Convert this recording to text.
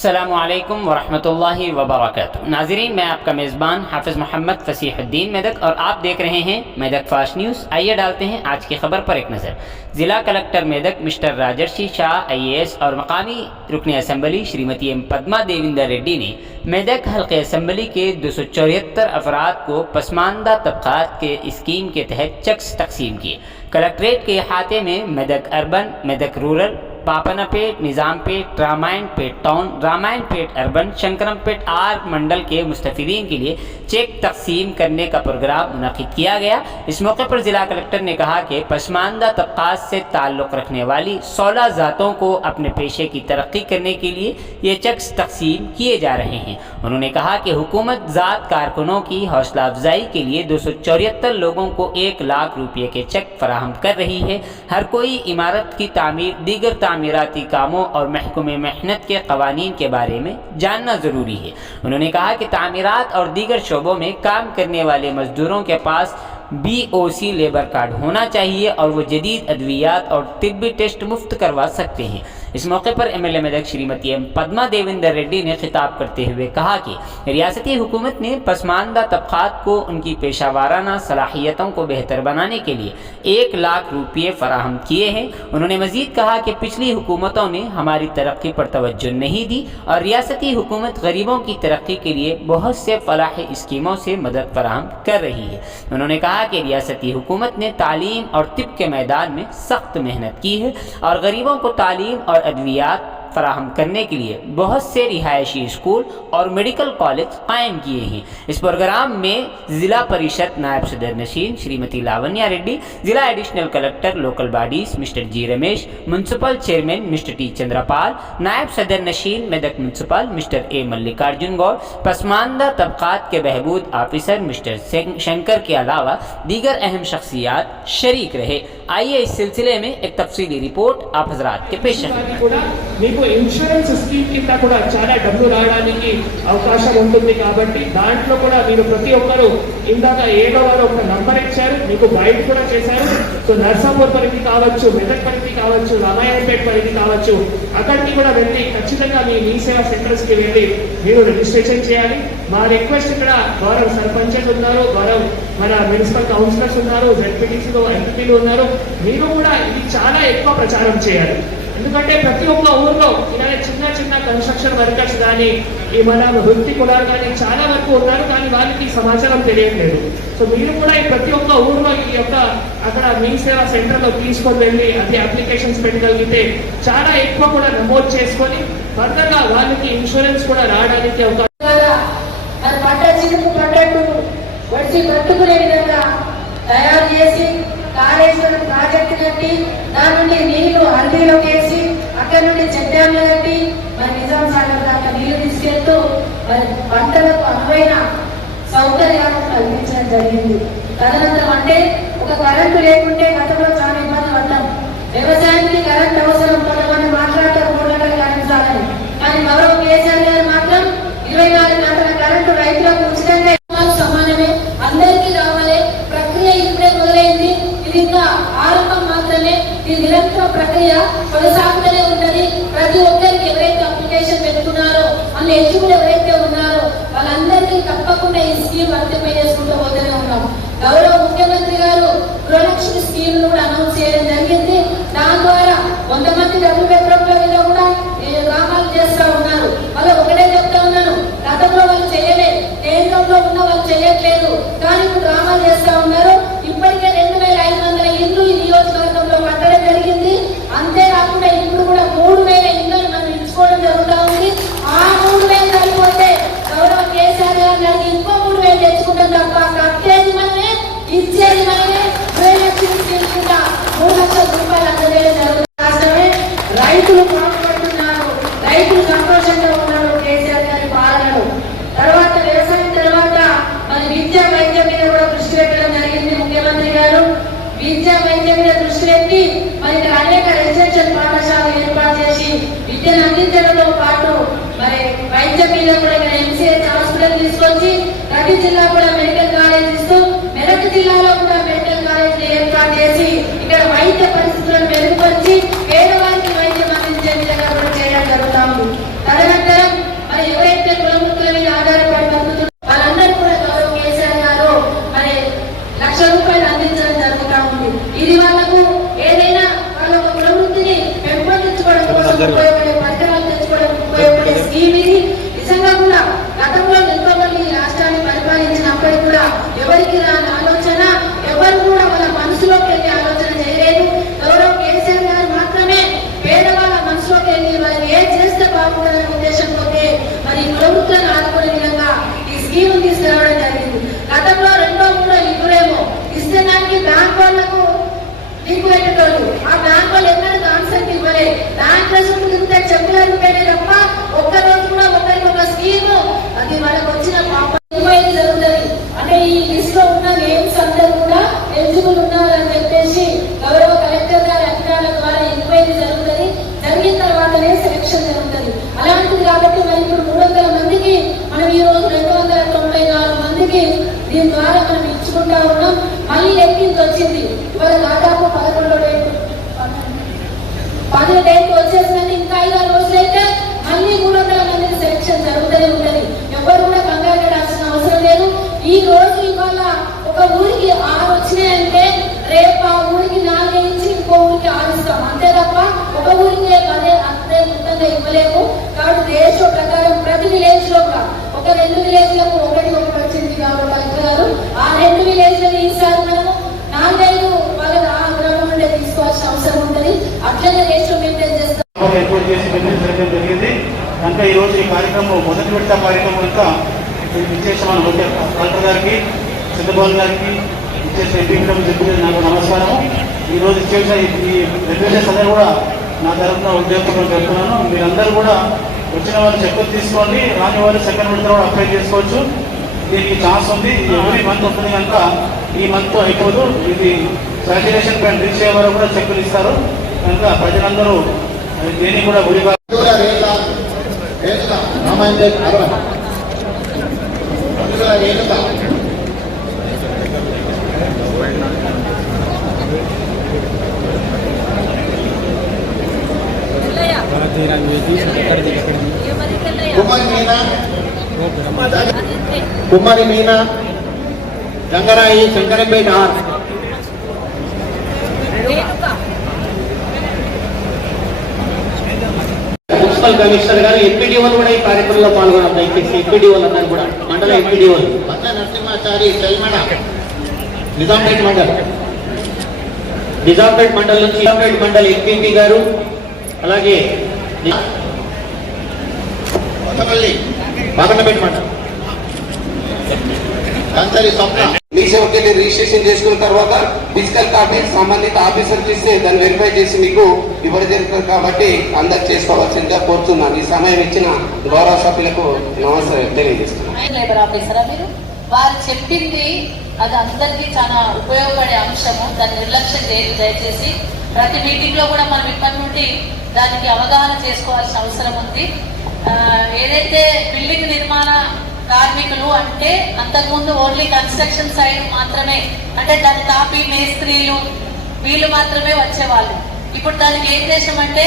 अस्सलामुअलैकुम वरहमतुल्लाहि वबरकातुहू। नाज़रीन, मैं आपका मेज़बान हाफिज़ मोहम्मद फसीहुद्दीन मेदक और आप देख रहे हैं मेदक फास्ट न्यूज़। आइए डालते हैं आज की खबर पर एक नज़र। ज़िला कलेक्टर मेदक मिस्टर राजर्षि शाह IAS और मकामी रुकन असम्बली श्रीमती एम पद्मा देविंदर रेड्डी ने मेदक हल्के असम्बली के 274 अफराद को पसमानदा तबक़ात के स्कीम के तहत चेक्स तकसीम किए। कलेक्ट्रेट के अहाते में Medak urban, Medak rural, Papannapet, Nizampet, Ramayampet town, Ramayampet urban, Shankarampet R mandal के मुस्तफ़ीदीन के लिए चेक तकसीम करने का प्रोग्राम मुनक़िद किया गया। इस मौके पर ज़िला कलेक्टर ने कहा कि पसमानदा तबक़ात से ताल्लुक़ रखने वाली 16 ज़ातों को अपने पेशे की तरक्की करने के लिए ये चेक्स तकसीम किए जा रहे हैं। उन्होंने कहा कि हुकूमत ज़ात कारकुनों की हौसला अफजाई के लिए 274 लोगों को 1 लाख रुपये के चेक फराहम कर रही है। हर कोई इमारत की तामीर, दीगर तामीराती कामों और महकमे मेहनत के कवानीन के बारे में जानना ज़रूरी है। उन्होंने कहा कि तामीरात और दीगर शोबों में काम करने वाले मजदूरों के पास BOC लेबर कार्ड होना चाहिए और वो जदीद अद्वियात और तिब्बी टेस्ट मुफ्त करवा सकते हैं। इस मौके पर MLA मेदक श्रीमती एम पद्मा देविंदर रेड्डी ने खिताब करते हुए कहा कि रियासती हुकूमत ने पसमानदा तबक़ात को उनकी पेशा वाराना सलाहियतों को बेहतर बनाने के लिए 1 लाख रुपये फराहम किए हैं। उन्होंने मज़ीद कहा कि पिछली हुकूमतों ने हमारी तरक्की पर तवज्जो नहीं दी और रियासती हुकूमत गरीबों की तरक्की के लिए बहुत से फलाह स्कीमों से मदद फराहम कर रही है। उन्होंने कहा कि रियासती हुकूमत ने तालीम और तिब के मैदान में सख्त मेहनत की है और गरीबों को तालीम और अद्वियात फराहम करने के लिए बहुत से रिहायशी स्कूल और मेडिकल कॉलेज कायम किए हैं। इस प्रोग्राम में ज़िला परिषद नायब सदर नशीन श्रीमती लावण्या रेड्डी, ज़िला additional collector local bodies mister G Ramesh, municipal chairman mister T Chandrapal, नायब सदर नशीन Medak municipal mister A Mallikarjun Goud, पसमानदा तबक़ात के बहबूद ऑफिसर मिस्टर शंकर के अलावा दीगर अहम शख्सियात शरीक रहे। आइए इस सिलसिले में एक तफसीली रिपोर्ट आप हजरात के पेश है। ఇన్సూరెన్స్ స్కీమ్ కింద కూడా చాలా డబ్బులు రావడానికి అవకాశం ఉంటుంది కాబట్టి దాంట్లో కూడా మీరు ప్రతి ఒక్కరు ఇందాక ఏదో వారు ఒక నంబర్ ఇచ్చారు, మీకు గైడ్ కూడా చేశారు. సో నర్సాపూర్ పరిధి కావచ్చు, మెదక్ పరిధి కావచ్చు, రామాయణపేట పరిధి కావచ్చు, అక్కడికి కూడా వెళ్ళి ఖచ్చితంగా మీ సేవా సెంటర్స్ కి వెళ్ళి మీరు రిజిస్ట్రేషన్ చేయాలి. మా రిక్వెస్ట్ ఇక్కడ గౌరవ సర్పంచెస్ ఉన్నారు, గౌరవ మన మున్సిపల్ కౌన్సిలర్స్ ఉన్నారు, ZPTCలో ఎంపీలు ఉన్నారు. మీరు కూడా ఇది చాలా ఎక్కువ ప్రచారం చేయాలి. ఎందుకంటే ప్రతి ఒక్క ఊర్లో ఇలానే చిన్న చిన్న కన్స్ట్రక్షన్ వర్కర్స్ కానీ ఈ మన వృత్తి కులాలు కానీ చాలా వరకు ఉన్నారు, కానీ వాళ్ళకి సమాచారం తెలియట్లేదు. సో మీరు కూడా ఈ ప్రతి ఒక్క ఊర్లో ఈ యొక్క అక్కడ మీ సేవా సెంటర్లో తీసుకొని వెళ్ళి అది అప్లికేషన్స్ పెట్టగలిగితే చాలా ఎక్కువ కూడా నమోదు చేసుకొని ఫర్దర్గా వాళ్ళకి ఇన్సూరెన్స్ కూడా రావడానికి అవకాశం తయారు చేసి కాళేశ్వరం ప్రాజెక్టు కట్టి దాని నుండి నీళ్లు హల్దీలోకి వేసి అక్కడ నుండి చెక్ డ్యామ్లు కట్టి మరి నిజాం సాగర్ దాకా నీళ్లు తీసుకెళ్తూ మరి పంటలకు అనువైన సౌకర్యాలను కల్పించడం జరిగింది. తదనంతరం అంటే ఒక కరెంటు లేకుంటే గతంలో చాలా ఇబ్బంది పడ్డాం. వ్యవసాయానికి కరెంట్ అవసరం, కొంతమంది మాట్లాడతారు 3 గంటలు కరెంటాలని, కానీ గౌరవ కేసీఆర్ గారు మాత్రం 24 గంటల కరెంటు రైతులకు ఉచితంగా సమానమే, అందరికీ రావాలి. ప్రక్రియ ఇప్పుడే మొదలైంది, ఇది ఇంకా ఆరంభం మాత్రమే. ఇది నిరంతర ప్రక్రియ కొనసాగుతూనే ఉంటది. ప్రతి ఒక్కరికి ఎవరైతే అప్లికేషన్ పెట్టుకున్నారో, అందులో ఎలిజిబుల్ ఎవరైతే ఉన్నారో వాళ్ళందరికీ తప్పకుండా ఈ స్కీమ్ వర్తింప చేసుకుంటూ పోతూనే ఉన్నాం. గౌరవ ముఖ్యమంత్రి గారు గృహలక్ష్మి స్కీమ్ కూడా అనౌన్స్ చేయడం జరిగింది. దాని ద్వారా కొంతమంది డబ్బు పెట్రోల్ కూడా గ్రామాలు చేస్తూ ఉన్నారు. వాళ్ళు ఒకటే చెప్తా ఉన్నాను, గతంలో వాళ్ళు చేయలేదు, కేంద్రంలో ఉన్న వాళ్ళు చేయట్లేదు, కానీ ఇప్పుడు గ్రామాలు చేస్తూ ఉన్నారు. ఇప్పటికే 2500 ఇళ్ళు ఈ నియోజకవర్గంలో కట్టడం జరిగింది. అంతేకాకుండా ఇప్పుడు కూడా 3000 ఇళ్ళని మనం ఇచ్చుకోవడం జరుగుతూ ఉంది. ఆ 3000 సరిపోతే గౌరవ కేసీఆర్ గారు దానికి ఇంకో 3000 తెచ్చుకుంటాం తప్ప కట్టేది మనమే, ఇచ్చేది మనమే. తీసుకుంటా 3 లక్షల రూపాయలు అందజేయడం జరుగుతుంది. రైతులు పాల్పడుతున్నారు, రైతులు సంతోషంగా ఉన్నారు కేసీఆర్ గారి పాలనలో. తర్వాత వ్యవసాయం తర్వాత మరి విద్యా వైద్యం మీద కూడా దృష్టి పెట్టడం జరిగింది. ముఖ్యమంత్రి గారు విద్యా వైద్యం మీద దృష్టి పెట్టి మరి అనేక రెసిడెన్షియల్ పాఠశాలలు ఏర్పాటు చేసి విద్యను అందించడంతో పాటు మరి వైద్యం మీద కూడా MCH హాస్పిటల్ తీసుకొచ్చి ప్రతి జిల్లా కూడా మెడికల్ కాలేజ్ ఇస్తూ మెదక్ జిల్లాలో కూడా మెడికల్ కాలేజ్ ఏర్పాటు చేసి ఇక్కడ వైద్య పరిస్థితులను మెరుగుపరిచి పేదవారికి వైద్యం అందించే విధంగా కూడా చేయడం జరుగుతాము. తదనంతరం ఎవరికి రాని ఆలోచన, ఎవరు కూడా వాళ్ళ మనసులోకి వెళ్ళి ఆలోచన చేయలేదు. గౌరవ కేసీఆర్ గారు మాత్రమే పేదవాళ్ళ మనసులోకి వెళ్ళి వాళ్ళకి ఏం చేస్తే బాగుంటుందనే ఉద్దేశంతో మరి ప్రభుత్వాన్ని ఆదుకునే విధంగా ఈ స్కీమ్ తీసుకురావడం జరిగింది. గతంలో 2-3 ఇప్పుడేమో ఇస్తే దానికి బ్యాంక్ వాళ్ళకు లింక్ పెట్టేటోళ్ళు, ఆ బ్యాంక్ వాళ్ళు ఎన్నడూ కాన్సెప్ట్ ఇవ్వలే. బ్యాంక్ రెసిప్ట్ ఇంత చెప్పులు పేరే తప్ప ఒక్కరోజు కూడా ఒకరికి ఒక స్కీమ్ అది వాళ్ళకి వచ్చిన ఎంక్వైరీ జరుగుతుంది. అంటే ఈ లిస్ట్ లో ఉన్న నేమ్స్ అందరూ కూడా ఎలిజిబుల్ ఉన్నారని చెప్పేసి గౌరవ కలెక్టర్ గారి అధికారుల ద్వారా ఎంక్వైరీ జరుగుతుంది. జరిగిన తర్వాతనే సెలక్షన్ జరుగుతుంది. అలాంటిది కాబట్టి మరి ఇప్పుడు 300 మందికి మనం ఈ రోజు 294 మందికి దీని ద్వారా మనం ఇచ్చుకుంటా ఉన్నాం. మళ్ళీ లెక్కించి వచ్చింది ఇవాళ దాదాపు 10 డేట్ వచ్చేసిందని ఇంకా 5-6 రోజులైతే మళ్ళీ 300 మందికి సెలక్షన్ జరుగుతూనే ఉంటది. ఎవరు కూడా కంగారు పడాల్సిన అవసరం లేదు. ఈ రోజు ఇవాళ ఒక ఊరికి 6 వచ్చినాయంటే రేపు ఆ ఊరికి 4 ఇచ్చి ఇంకో ఊరికి 6 ఇస్తాం, అంతే తప్ప ఒక ఊరికి అంతే మొత్తంగా ఇవ్వలేము. కాబట్టి రేషియో ప్రకారం ప్రతి విలేజ్ లో కూడా ఒక 2 విలేజ్లకు ఒకటి వచ్చింది కాబట్టి కలెక్టర్ గారు ఆ 2 విలేజ్లను ఈసారి మనము 4-5 వాళ్ళకి ఆ గ్రామం నుండి తీసుకోవాల్సిన అవసరం ఉంటుంది. అట్లనే రేషియో మెయింటైన్ చేస్తాం. జరిగింది కనుక ఈ రోజు ఈ కార్యక్రమం మొదటి విడత కార్యక్రమం అంతా విశేష మన కలెక్టర్ గారికి, చంద్రబాబు గారికి, విశేష ఎంపీ నాకు నమస్కారం. ఈ రోజు ఇచ్చేసిన ఈ రెగ్యులేషన్స్ అందరూ కూడా నా తరఫున ఉద్యోగం చెప్తున్నాను. మీరందరూ కూడా వచ్చిన వాళ్ళు చెక్కులు తీసుకోండి, రాని వాళ్ళు సెకండ్ విడత కూడా అప్లై చేసుకోవచ్చు. దీనికి ఛాన్స్ ఉంది. ఎవరి మంత్ ఉంటుంది కనుక ఈ మంత్ అయిపోదు. ఇది సాచురేషన్ పాయింట్ రీచ్ అయ్యే వరకు కూడా చెక్కులు ఇస్తారు. కనుక ప్రజలందరూ దీన్ని కూడా గుడిగా Kumari Meena Gangarai Shankarampet R municipal commissioner గారు ఎంపీడీఓలు కూడా ఈ కార్యక్రమంలో పాల్గొన్నారు. దయచేసి ఎంపీడీఓలు అందరూ కూడా మండల ఎంపీడీఓలు నరసింహాచారి తెల్మడ నిజాంపేట మండల్ నుంచి నిజాంపేట మండల్ ఎంపీపీ గారు, అలాగే బాగన్నపేట మండల్ మీ సేవకి వెళ్ళి రిజిస్ట్రేషన్ చేసుకున్న తర్వాత ఫిజికల్ కాపీ సంబంధిత ఆఫీసర్కి ఇస్తే దాన్ని వెరిఫై చేసి మీకు ఇవ్వడం జరుగుతుంది. కాబట్టి అందరు చేసుకోవాల్సిందిగా కోరుతున్నాను. ఈ సమయం ఇచ్చిన గౌరవ సభ్యులకు నమస్కారం తెలియజేస్తున్నాను. లేబర్ ఆఫీసరా మీరు? వారు చెప్పింది అది అందరికీ చాలా ఉపయోగపడే అంశము. దాన్ని నిర్లక్ష్యం చేయదు దయచేసి. ప్రతి మీటింగ్ లో కూడా మనం ఇప్పటి నుండి దానికి అవగాహన చేసుకోవాల్సిన అవసరం ఉంది. ఏదైతే బిల్డింగ్ నిర్మాణ కార్మికులు అంటే అంతకుముందు ఓన్లీ కన్స్ట్రక్షన్ సైడ్ మాత్రమే, అంటే దాని తాపీ మేస్త్రీలు వీళ్ళు మాత్రమే వచ్చేవాళ్ళు. ఇప్పుడు దానికి ఏం చేసామంటే